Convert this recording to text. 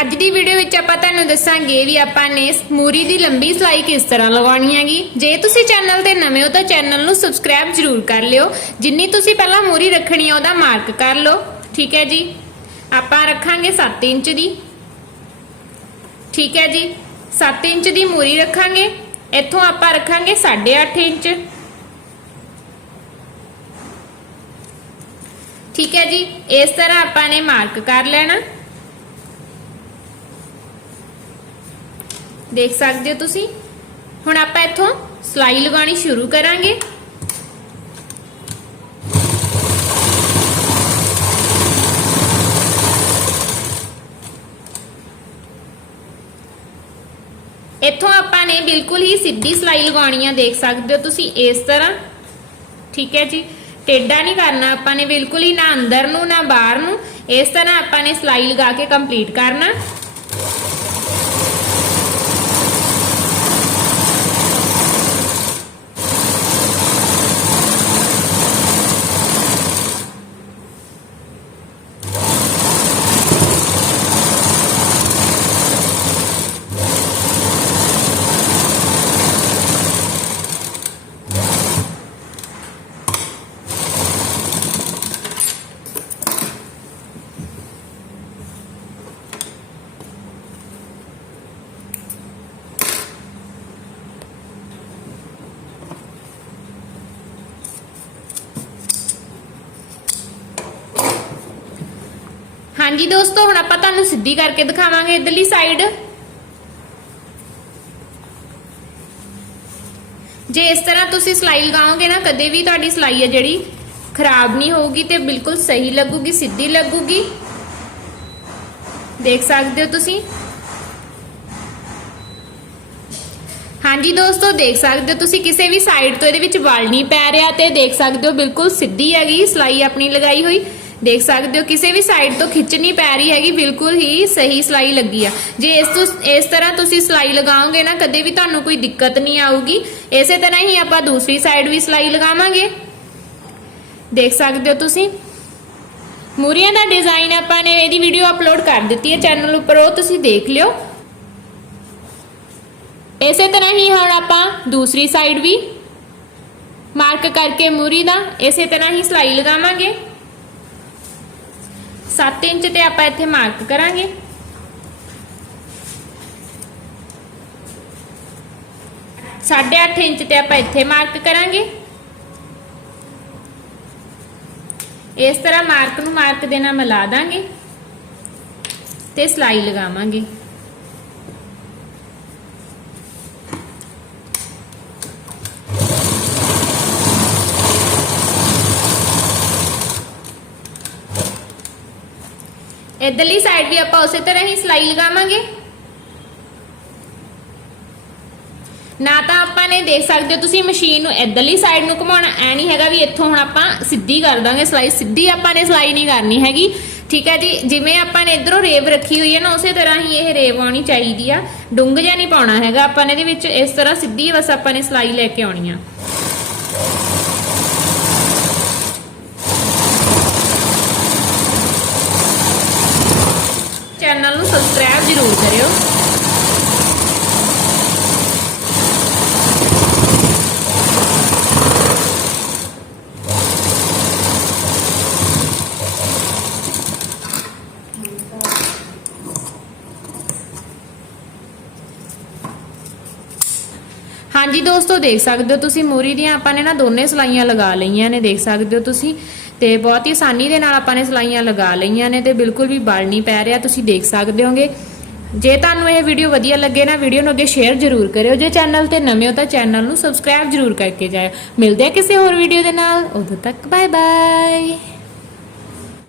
ਅੱਜ ਦੀ ਵੀਡੀਓ ਵਿੱਚ ਆਪਾਂ ਤੁਹਾਨੂੰ ਦੱਸਾਂਗੇ ਵੀ ਆਪਾਂ ਨੇ ਮੂਰੀ ਦੀ ਲੰਬੀ ਸਲਾਈ ਕਿਸ ਤਰ੍ਹਾਂ ਲਗਾਉਣੀ ਹੈਗੀ। ਜੇ ਤੁਸੀਂ ਚੈਨਲ ਤੇ ਨਵੇਂ ਹੋ ਤਾਂ ਚੈਨਲ ਨੂੰ ਸਬਸਕ੍ਰਾਈਬ ਜ਼ਰੂਰ ਕਰ ਲਿਓ। ਜਿੰਨੀ ਤੁਸੀਂ ਪਹਿਲਾਂ ਮੂਰੀ ਰੱਖਣੀ ਹੈ ਉਹਦਾ ਮਾਰਕ ਕਰ ਲਓ। ਠੀਕ ਹੈ ਜੀ? ਆਪਾਂ ਰੱਖਾਂਗੇ 7 ਇੰਚ ਦੀ। ਠੀਕ ਹੈ ਜੀ? 7 ਇੰਚ ਦੀ ਮੂਰੀ ਰੱਖਾਂਗੇ। ਇੱਥੋਂ ਆਪਾਂ ਰੱਖਾਂਗੇ 8.5 ਇੰਚ। ਠੀਕ ਹੈ ਜੀ? ਇਸ ਤਰ੍ਹਾਂ ਆਪਾਂ ਨੇ ਮਾਰਕ ਕਰ ਲੈਣਾ। ਦੇਖ ਸਕਦੇ ਹੋ ਤੁਸੀਂ। ਹੁਣ ਆਪਾਂ ਇੱਥੋਂ ਸਲਾਈ ਲਗਾਉਣੀ ਸ਼ੁਰੂ ਕਰਾਂਗੇ। ਇੱਥੋਂ ਆਪਾਂ ਨੇ ਬਿਲਕੁਲ ਹੀ ਸਿੱਧੀ ਸਲਾਈ ਲਗਾਉਣੀ ਆ, ਦੇਖ ਸਕਦੇ ਹੋ ਤੁਸੀਂ ਇਸ ਤਰ੍ਹਾਂ। ਠੀਕ ਹੈ ਜੀ। ਟੇਡਾ ਨਹੀਂ ਕਰਨਾ, ਆਪਾਂ ਨੇ ਬਿਲਕੁਲ ਹੀ ਨਾ ਅੰਦਰ ਨੂੰ, ਨਾ ਬਾਹਰ ਨੂੰ, ਇਸ ਤਰ੍ਹਾਂ ਆਪਾਂ ਨੇ ਸਲਾਈ ਲਗਾ ਕੇ ਕੰਪਲੀਟ ਕਰਨਾ। ਹਾਂਜੀ ਦੋਸਤੋ, ਹੁਣ ਆਪਾਂ ਤੁਹਾਨੂੰ ਸਿੱਧੀ ਕਰਕੇ ਦਿਖਾਵਾਂਗੇ ਇਧਰਲੀ ਸਾਈਡ ਜੇ ਇਸ ਤਰ੍ਹਾਂ ਤੁਸੀਂ ਸਲਾਈ ਲਗਾਓਗੇ ਨਾ, ਕਦੇ ਵੀ ਤੁਹਾਡੀ ਸਲਾਈ ਹੈ ਜਿਹੜੀ ਖਰਾਬ ਨਹੀਂ ਹੋਊਗੀ ਤੇ ਬਿਲਕੁਲ ਸਹੀ ਲੱਗੂਗੀ, ਸਿੱਧੀ ਲੱਗੂਗੀ। ਦੇਖ ਸਕਦੇ ਹੋ ਤੁਸੀਂ? ਹਾਂਜੀ ਦੋਸਤੋ, ਦੇਖ ਸਕਦੇ ਹੋ ਤੁਸੀਂ, ਕਿਸੇ ਵੀ ਸਾਈਡ ਤੋਂ ਇਹਦੇ ਵਿੱਚ ਵਲ ਨਹੀਂ ਪੈ ਰਿਹਾ ਤੇ ਦੇਖ ਸਕਦੇ ਹੋ ਬਿਲਕੁਲ ਸਿੱਧੀ ਹੈਗੀ, ਸਲਾਈ ਆਪਣੀ ਲਗਾਈ ਹੋਈ। ਦੇਖ ਸਕਦੇ ਹੋ, ਕਿਸੇ ਵੀ ਸਾਈਡ ਤੋਂ ਖਿੱਚ ਨਹੀਂ ਪੈ ਰਹੀ ਹੈਗੀ, ਬਿਲਕੁਲ ਹੀ ਸਹੀ ਸਲਾਈ ਲੱਗੀ ਆ। ਜੇ ਇਸ ਤੋਂ ਇਸ ਤਰ੍ਹਾਂ ਤੁਸੀਂ ਸਲਾਈ ਲਗਾਓਗੇ ਨਾ, ਕਦੇ ਵੀ ਤੁਹਾਨੂੰ ਕੋਈ ਦਿੱਕਤ ਨਹੀਂ ਆਊਗੀ। ਇਸੇ ਤਰ੍ਹਾਂ ਹੀ ਆਪਾਂ ਦੂਸਰੀ ਸਾਈਡ ਵੀ ਸਲਾਈ ਲਗਾਵਾਂਗੇ। ਦੇਖ ਸਕਦੇ ਹੋ ਤੁਸੀਂ। ਮੂਰੀਆਂ ਦਾ ਡਿਜ਼ਾਈਨ ਆਪਾਂ ਨੇ ਇਹਦੀ ਵੀਡੀਓ ਅਪਲੋਡ ਕਰ ਦਿੱਤੀ ਹੈ ਚੈਨਲ ਉੱਪਰ, ਉਹ ਤੁਸੀਂ ਦੇਖ ਲਿਓ। ਇਸੇ ਤਰ੍ਹਾਂ ਹੀ ਹੁਣ ਆਪਾਂ ਦੂਸਰੀ ਸਾਈਡ ਵੀ ਮਾਰਕ ਕਰਕੇ ਮੂਰੀ ਦਾ, ਇਸੇ ਤਰ੍ਹਾਂ ਹੀ ਸਲਾਈ ਲਗਾਵਾਂਗੇ। 7 ਇੰਚ ਤੇ ਆਪਾਂ ਇੱਥੇ ਮਾਰਕ ਕਰਾਂਗੇ ਸਾਢੇ ਅੱਠ ਇੰਚ ਤੇ ਆਪਾਂ ਇੱਥੇ ਮਾਰਕ ਕਰਾਂਗੇ ਇਸ ਤਰ੍ਹਾਂ ਮਾਰਕ ਨੂੰ ਮਾਰਕ ਦੇ ਨਾਲ ਮਿਲਾ ਦਾਂਗੇ ਤੇ ਸਲਾਈ ਲਗਾਵਾਂਗੇ ਇਧਰਲੀ ਸਾਈਡ ਵੀ ਆਪਾਂ ਉਸੇ ਤਰ੍ਹਾਂ ਹੀ ਸਲਾਈ ਲਗਾਵਾਂਗੇ। ਨਾ ਤਾਂ ਆਪਾਂ ਨੇ ਦੇਖ ਸਕਦੇ ਹੋ ਤੁਸੀਂ ਮਸ਼ੀਨ ਨੂੰ ਇਧਰਲੀ ਸਾਈਡ ਨੂੰ ਘੁਮਾਉਣਾ, ਐ ਨਹੀਂ ਹੈਗਾ ਵੀ ਇੱਥੋਂ ਹੁਣ ਆਪਾਂ ਸਿੱਧੀ ਕਰ ਦਾਂਗੇ ਸਲਾਈ, ਸਿੱਧੀ ਆਪਾਂ ਨੇ ਸਲਾਈ ਨਹੀਂ ਕਰਨੀ ਹੈਗੀ। ਠੀਕ ਹੈ ਜੀ, ਜਿਵੇਂ ਆਪਾਂ ਨੇ ਇਧਰੋਂ ਰੇਵ ਰੱਖੀ ਹੋਈ ਹੈ ਨਾ, ਉਸੇ ਤਰ੍ਹਾਂ ਹੀ ਇਹ ਰੇਵ ਆਉਣੀ ਚਾਹੀਦੀ ਆ। ਡੁੰਗ ਜਿਹਾ ਨਹੀਂ ਪਾਉਣਾ ਹੈਗਾ ਆਪਾਂ ਨੇ ਇਹਦੇ ਵਿੱਚ, ਇਸ ਤਰ੍ਹਾਂ ਸਿੱਧੀ ਬਸ ਆਪਾਂ ਨੇ ਸਲਾਈ ਲੈ ਕੇ ਆਉਣੀ ਆ ਚੈਨਲ ਨੂੰ ਸਬਸਕ੍ਰਾਈਬ ਜ਼ਰੂਰ ਹਾਂਜੀ ਦੋਸਤੋ, ਦੇਖ ਸਕਦੇ ਹੋ ਤੁਸੀਂ ਮੂਰੀ ਦੀਆਂ ਆਪਾਂ ਨੇ ਨਾ ਦੋਨੇ ਸਲਾਈਆਂ ਲਗਾ ਲਈਆਂ ਨੇ, ਦੇਖ ਸਕਦੇ ਹੋ ਤੁਸੀਂ। ਤੇ ਬਹੁਤ ਹੀ ਆਸਾਨੀ ਦੇ ਨਾਲ ਆਪਾਂ ਨੇ ਸਲਾਈਆਂ ਲਗਾ ਲਈਆਂ ਨੇ ਤੇ ਬਿਲਕੁਲ ਵੀ ਬਲ ਨਹੀਂ ਪੈ ਰਿਹਾ, ਤੁਸੀਂ ਦੇਖ ਸਕਦੇ ਹੋਗੇ। ਜੇ ਤੁਹਾਨੂੰ ਇਹ ਵੀਡੀਓ ਵਧੀਆ ਲੱਗੇ ਨਾ ਵੀਡੀਓ ਨੂੰ ਅੱਗੇ ਸ਼ੇਅਰ ਜ਼ਰੂਰ ਕਰਿਓ। ਜੇ ਚੈਨਲ ਤੇ ਨਵੇਂ ਹੋ ਤਾਂ ਚੈਨਲ ਨੂੰ ਸਬਸਕ੍ਰਾਈਬ ਜ਼ਰੂਰ ਕਰਕੇ ਜਾਇਓ। ਮਿਲਦੇ ਆ ਕਿਸੇ ਹੋਰ ਵੀਡੀਓ ਦੇ ਨਾਲ। ਉਦੋਂ ਤੱਕ ਬਾਏ ਬਾਏ